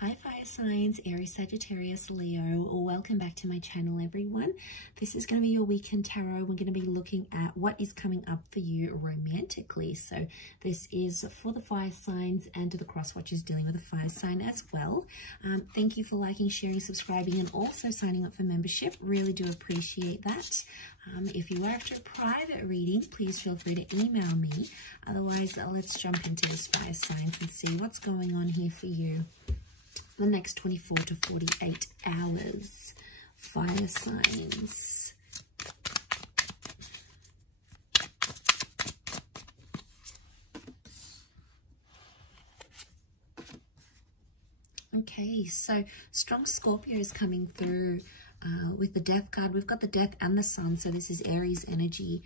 Hi fire signs, Aries, Sagittarius, Leo. Welcome back to my channel, everyone. This is going to be your weekend tarot. We're going to be looking at what is coming up for you romantically. So this is for the fire signs and to the cross watchers dealing with a fire sign as well. Thank you for liking, sharing, subscribing, and also signing up for membership. Really do appreciate that. If you are after a private reading, please feel free to email me. Otherwise, let's jump into this fire signs and see what's going on here for you. The next 24 to 48 hours, fire signs. Okay, so strong Scorpio is coming through with the death card. We've got the death and the sun, so this is Aries energy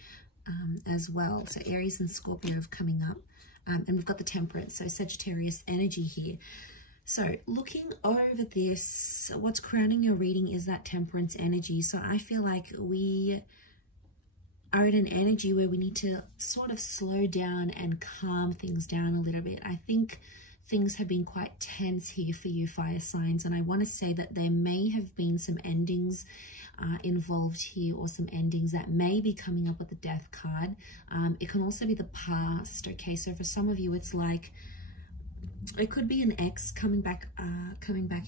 as well. So Aries and Scorpio are coming up. And we've got the temperance, so Sagittarius energy here. So looking over this, what's crowning your reading is that temperance energy. So I feel like we are in an energy where we need to sort of slow down and calm things down a little bit. I think things have been quite tense here for you fire signs, and I want to say that there may have been some endings involved here, or some endings that may be coming up with the death card. It can also be the past. Okay, so for some of you it's like it could be an ex coming back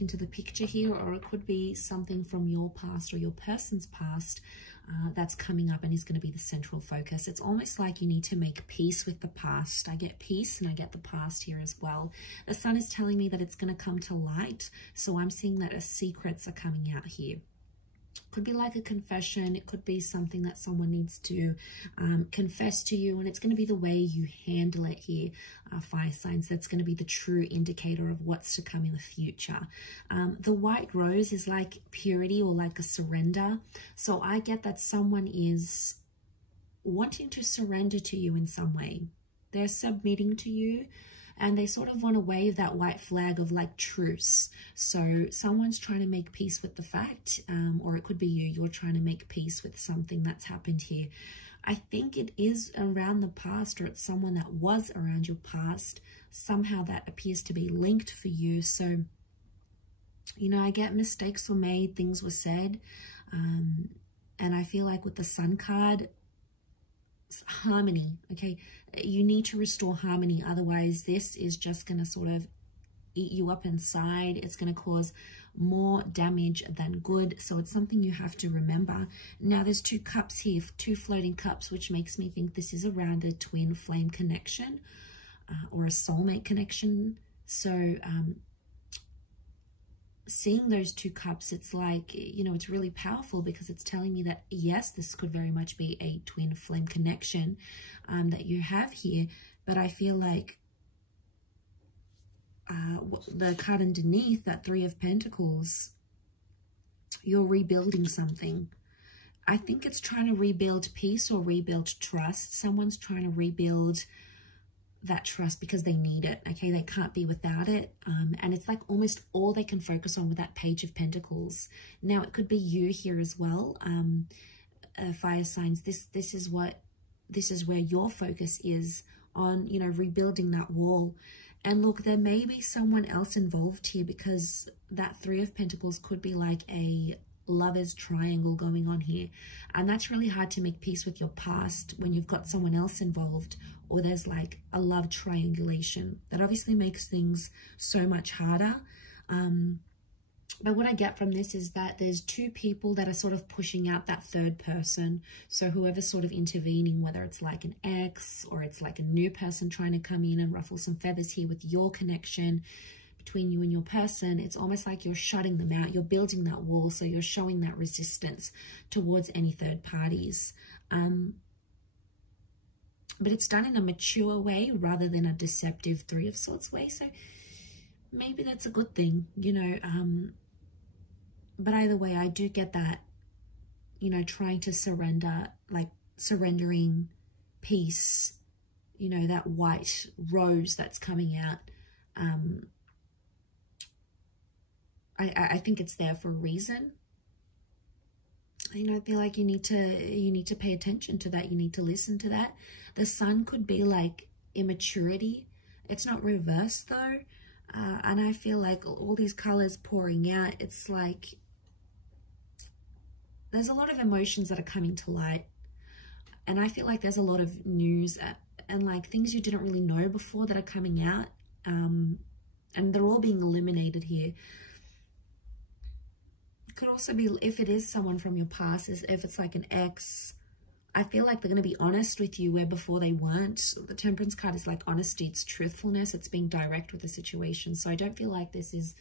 into the picture here, or it could be something from your past or your person's past that's coming up and is going to be the central focus. It's almost like you need to make peace with the past. I get peace and I get the past here as well. The sun is telling me that it's going to come to light, so I'm seeing that secrets are coming out here. Could be like a confession. It could be something that someone needs to confess to you, and it's going to be the way you handle it here, fire signs. That's going to be the true indicator of what's to come in the future. The white rose is like purity or like a surrender. So I get that someone is wanting to surrender to you in some way. They're submitting to you, and they sort of want to wave that white flag of like truce. So someone's trying to make peace with the fact, or it could be you're trying to make peace with something that's happened here. I think it is around the past, or it's someone that was around your past. Somehow that appears to be linked for you. So, you know, I get mistakes were made, things were said. And I feel like with the sun card, harmony, okay, you need to restore harmony, otherwise this is just going to sort of eat you up inside. It's going to cause more damage than good, so it's something you have to remember. Now there's two cups here, two floating cups, which makes me think this is around a twin flame connection or a soulmate connection. So seeing those two cups, it's like, you know, it's really powerful because it's telling me that yes, this could very much be a twin flame connection that you have here. But I feel like the card underneath, that Three of Pentacles, you're rebuilding something. I think it's trying to rebuild peace or rebuild trust. Someone's trying to rebuild that trust because they need it, okay? They can't be without it. And it's like almost all they can focus on with that Page of Pentacles. Now, it could be you here as well, fire signs. This is where your focus is on, you know, rebuilding that wall. And look, there may be someone else involved here, because that Three of Pentacles could be like a lover's triangle going on here, and that's really hard to make peace with your past when you've got someone else involved, or there's like a love triangulation. That obviously makes things so much harder. But what I get from this is that there's two people that are sort of pushing out that third person. So whoever's sort of intervening, whether it's like an ex or it's like a new person trying to come in and ruffle some feathers here with your connection between you and your person, it's almost like you're shutting them out. You're building that wall, so you're showing that resistance towards any third parties. But it's done in a mature way rather than a deceptive Three of Swords way. So maybe that's a good thing, you know. But either way, I do get that, you know, trying to surrender, like surrendering peace, you know, that white rose that's coming out. I think it's there for a reason. You know, I feel like you need to pay attention to that. You need to listen to that. The sun could be like immaturity. It's not reversed though. And I feel like all these colors pouring out, it's like there's a lot of emotions that are coming to light. And I feel like there's a lot of news and like things you didn't really know before that are coming out. And they're all being illuminated here. It could also be, if it is someone from your past, if it's like an ex, I feel like they're going to be honest with you where before they weren't. The Temperance card is like honesty, it's truthfulness, it's being direct with the situation. So I don't feel like this is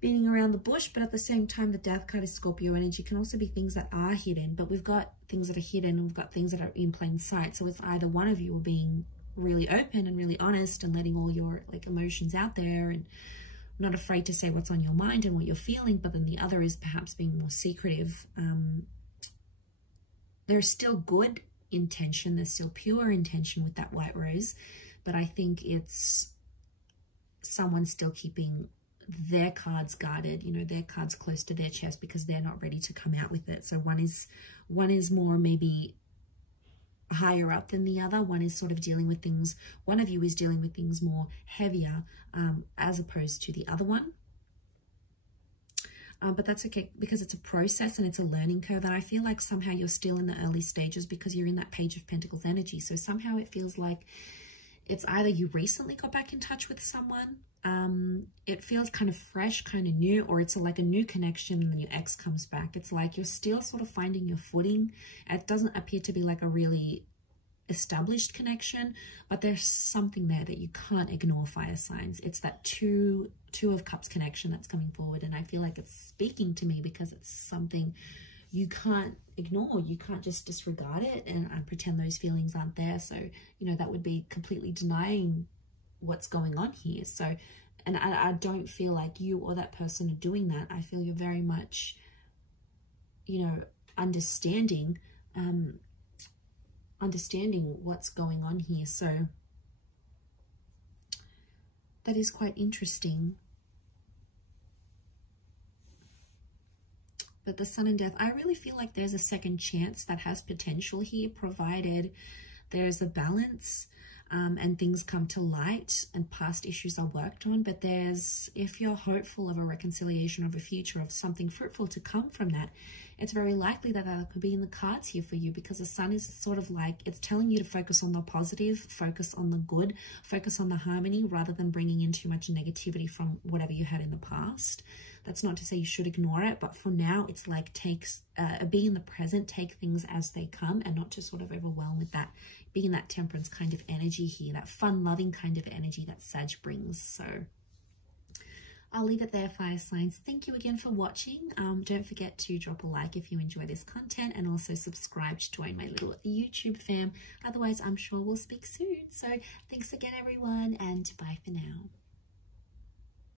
beating around the bush, but at the same time, the Death card is Scorpio energy. Can also be things that are hidden, but we've got things that are hidden and we've got things that are in plain sight. So it's either one of you are being really open and really honest and letting all your like emotions out there and not afraid to say what's on your mind and what you're feeling, but then the other is perhaps being more secretive. There's still good intention, there's still pure intention with that white rose, but I think it's someone still keeping their cards guarded, you know, their cards close to their chest because they're not ready to come out with it. So one is more maybe higher up than the other. One is sort of dealing with things, one of you is dealing with things more heavier as opposed to the other one. But that's okay because it's a process and it's a learning curve. And I feel like somehow you're still in the early stages because you're in that Page of Pentacles energy. So somehow it feels like it's either you recently got back in touch with someone, it feels kind of fresh, kind of new, or it's like a new connection and then your ex comes back. It's like you're still sort of finding your footing. It doesn't appear to be like a really established connection, but there's something there that you can't ignore, fire signs. It's that two of cups connection that's coming forward, and I feel like it's speaking to me because it's something you can't ignore. You can't just disregard it and pretend those feelings aren't there. So, you know, that would be completely denying what's going on here. So, and I don't feel like you or that person are doing that. I feel you're very much, you know, understanding what's going on here. So that is quite interesting. But the Sun and Death, I really feel like there's a second chance that has potential here, provided there's a balance and things come to light and past issues are worked on. But if you're hopeful of a reconciliation, of a future, of something fruitful to come from that, it's very likely that that could be in the cards here for you, because the Sun is sort of like, it's telling you to focus on the positive, focus on the good, focus on the harmony, rather than bringing in too much negativity from whatever you had in the past. That's not to say you should ignore it, but for now, it's like be in the present, take things as they come, and not to sort of overwhelm with that, being that Temperance kind of energy here, that fun, loving kind of energy that Sag brings. So I'll leave it there, fire signs. Thank you again for watching. Don't forget to drop a like if you enjoy this content, and also subscribe to join my little YouTube fam. Otherwise, I'm sure we'll speak soon. So thanks again, everyone, and bye for now.